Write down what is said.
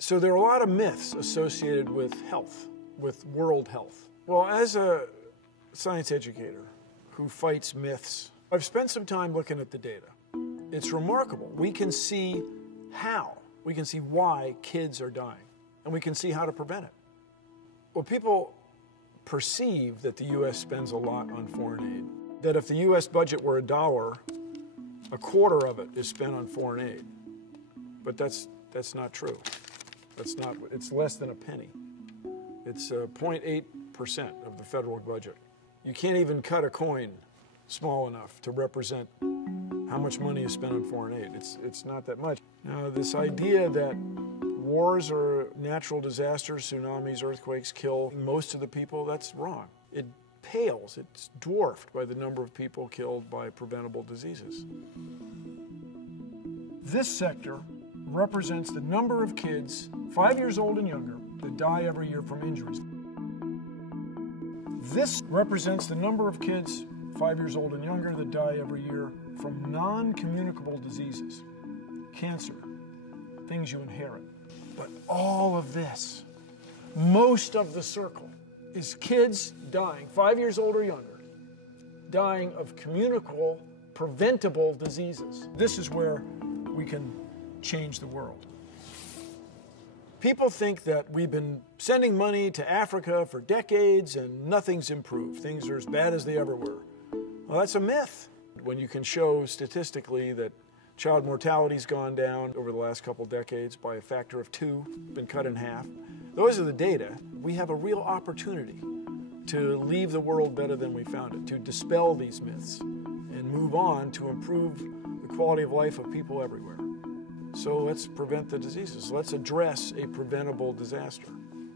So there are a lot of myths associated with health, with world health. Well, as a science educator who fights myths, I've spent some time looking at the data. It's remarkable. We can see how, we can see why kids are dying, and we can see how to prevent it. Well, people perceive that the U.S. spends a lot on foreign aid, that if the U.S. budget were $1, a quarter of it is spent on foreign aid. But that's not true. It's less than a penny. It's 0.8% of the federal budget. You can't even cut a coin small enough to represent how much money is spent on foreign aid. It's not that much. Now, this idea that wars or natural disasters, tsunamis, earthquakes kill most of the people, that's wrong. It pales, it's dwarfed by the number of people killed by preventable diseases. This sector represents the number of kids 5 years old and younger that die every year from injuries. This represents the number of kids 5 years old and younger that die every year from non-communicable diseases, cancer, things you inherit. But all of this, most of the circle, is kids dying, 5 years old or younger, dying of communicable, preventable diseases. This is where we can change the world. People think that we've been sending money to Africa for decades and nothing's improved. Things are as bad as they ever were. Well, that's a myth. When you can show statistically that child mortality's gone down over the last couple decades by a factor of 2, been cut in half. Those are the data. We have a real opportunity to leave the world better than we found it, to dispel these myths and move on to improve the quality of life of people everywhere. So let's prevent the diseases. Let's address a preventable disaster.